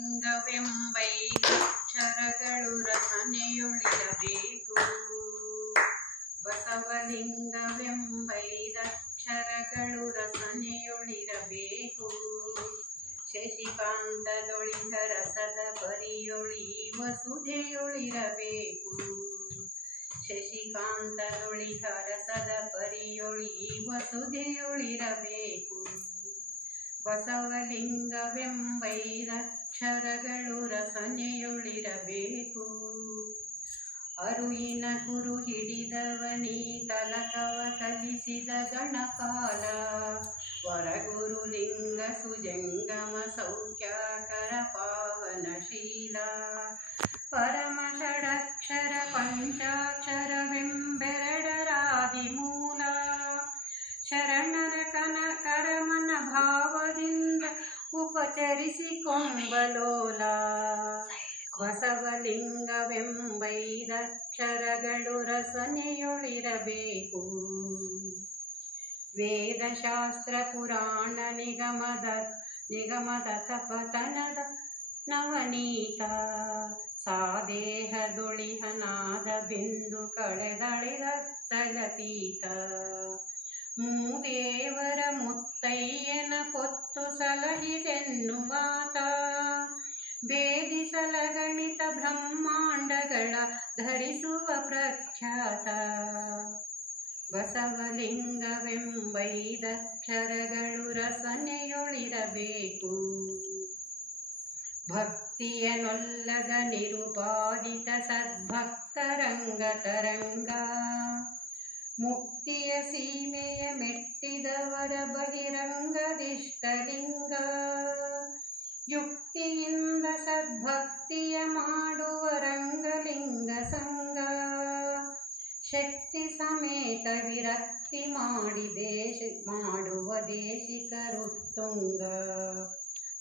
ಬಸವಲಿಂಗವೆಂಬೈದಕ್ಷರಗಳು ರಸನೆಯೊಳಿರಬೇಕು. ಬಸವಲಿಂಗವೆಂಬೈದಕ್ಷರಗಳು ರಸನೆಯೊಳಿರಬೇಕು. ಶಶಿಕಾಂತದೊಳಿಹ ರಸದ ಪರಿಯೊಳಿ ವಸುಧೆಯೊಳಿರಬೇಕು. ಶಶಿಕಾಂತದೊಳಿಹ ರಸದ ಪರಿಯೊಳಿ ವಸುಧೆಯೊಳಿರಬೇಕು. ಬಸವಲಿಂಗವೆಂಬೈದಕ್ಷರಗಳು ರಸನೆಯೊಳಿರಬೇಕು. ಅರುಯಿನ ಕುರು ಹಿಡಿದವನಿ ತಲಕವ ಕಲಿಸಿದ ಗಣಪಾಲ. ವರಗುರುಲಿಂಗ ಸುಜಂಗಮ ಸೌಖ್ಯಾಕರ ಪಾವನಶೀಲ. ಪರಮ ಷಡಕ್ಷರ ಪಂಚಾಕ್ಷರವೆಂಬೆರಡರಾದಿಮೂಲ. ಶರಣರ ಕರಮನ ಭಾವದಿಂದ ಉಪಚರಿಸಿಕೊಂಬಲೋಲ. ಬಸವಲಿಂಗವೆಂಬೈದಕ್ಷರಗಳು ರಸನೆಯೊಳಿರಬೇಕು. ವೇದಶಾಸ್ತ್ರ ಪುರಾಣ ನಿಗಮದ ತಪತನದ ನವನೀತ. ಸಾದೇಹದೊಳಿಹ ನಾದ ಬಿಂದು ಕಳೆದಳಿದತ್ತಲತೀತ. ಮೂದೇವರ ಮುತ್ತಯ್ಯನ ಪೊತ್ತು ಸಲಹಿದೆನ್ನುವಾತ. ಭೇದಿಸಲ ಗಣಿತ ಬ್ರಹ್ಮಾಂಡಗಳ ಧರಿಸುವ ಪ್ರಖ್ಯಾತ. ಬಸವಲಿಂಗವೆಂಬೈದಕ್ಷರಗಳು ರಸನೆಯೊಳಿರಬೇಕು. ಭಕ್ತಿಯನೊಲ್ಲದ ನಿರುಪಾದಿತ ಸದ್ಭಕ್ತರಂಗ ತರಂಗ. ಮುಕ್ತಿಯ ಸೀಮೆಯ ಮೆಟ್ಟಿದವರ ಬಹಿರಂಗದಿಷ್ಟಲಿಂಗ. ಯುಕ್ತಿಯಿಂದ ಸದ್ಭಕ್ತಿಯ ಮಾಡುವ ರಂಗಲಿಂಗ ಸಂಗ. ಶಕ್ತಿ ಸಮೇತ ವಿರಕ್ತಿ ಮಾಡುವ ದೇಶಿಕರುತ್ತುಂಗ.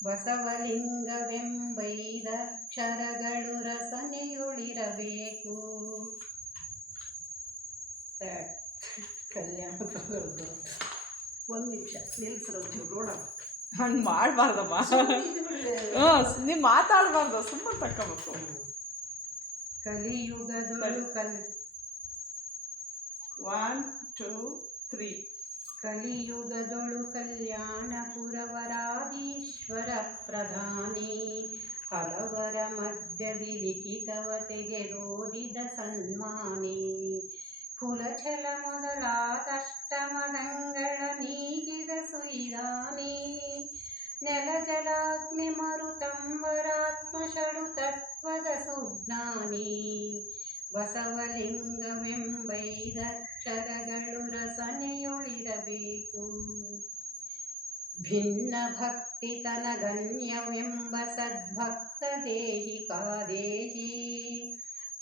ಬಸವಲಿಂಗವೆಂಬೈದಕ್ಷರಗಳು ರಸನೆಯೊಳಿರಬೇಕು. ಕಲ್ಯಾಣ ಒಂದು ನಿಮಿಷ ನಿಲ್ಸ್ರವ್ರು ನೋಡ. ಹಂಗೆ ಮಾಡಬಾರ್ದಮ್ಮ. ನೀವು ಮಾತಾಡಬಾರ್ದು, ಸುಮ್ಮನೆ ತಕ್ಕೋಬೇಕು. ಕಲಿಯುಗದೊಳು 1 2 3 ಕಲಿಯುಗದೊಳು ಕಲ್ಯಾಣಪುರವರಾದೀಶ್ವರ ಪ್ರಧಾನಿ. ಹಲವರ ಮಧ್ಯದಿ ಲಿಖಿತವ ತೆಗೆದೋದಿದ ಸನ್ಮಾನಿ. ಕುಲಛಲ ಮೊದಲಾದಷ್ಟಮದಂಗಳ ನೀಗಿದ ಸುಯಿದಾನಿ. ನೆಲ ಜಲಾಗ್ನಿ ಮರುತಂಬರಾತ್ಮ ಷಡು ತತ್ವದ ಸುಜ್ಞಾನಿ. ಬಸವಲಿಂಗವೆಂಬೈದಕ್ಷರಗಳು ರಸನೆಯೊಳಿರಬೇಕು. ಭಿನ್ನ ಭಕ್ತಿ ತನಗನ್ಯವೆಂಬ ಸದ್ಭಕ್ತ ದೇಹಿ ಕಾದೇಹಿ.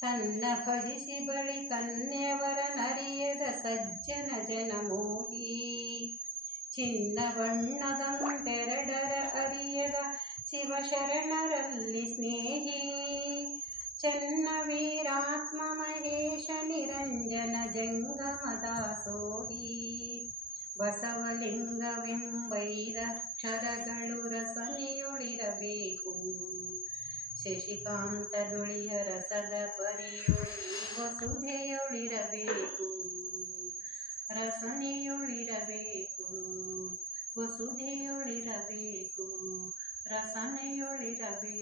ತನ್ನ ಭಜಿಸಿ ಬಳಿ ಕನ್ಯವರ ನರಿಯದ ಸಜ್ಜನ ಜನಮೋಹಿ. ಚಿನ್ನ ಬಣ್ಣದಂತೆರಡರ ಅರಿಯದ ಶಿವಶರಣರಲ್ಲಿ ಸ್ನೇಹಿ. ಚನ್ನ ವೀರಾತ್ಮ ಮಹೇಶ ನಿರಂಜನ ಜಂಗಮ ದಾಸೋಹಿ. ಬಸವಲಿಂಗವೆಂಬೈದಕ್ಷರಗಳು ರಸನೆಯೊಳಿರಬೇಕು. ಶಶಿಕಾಂತದೊಳಿಹ ರಸದ ಪರಿಯೊಳಿ ವಸುಧೆಯೊಳಿರಬೇಕು. ರಸನೆಯೊಳಿರಬೇಕು. ವಸುಧೆಯೊಳಿರಬೇಕು. ರಸನೆಯೊಳಿರಬೇಕು.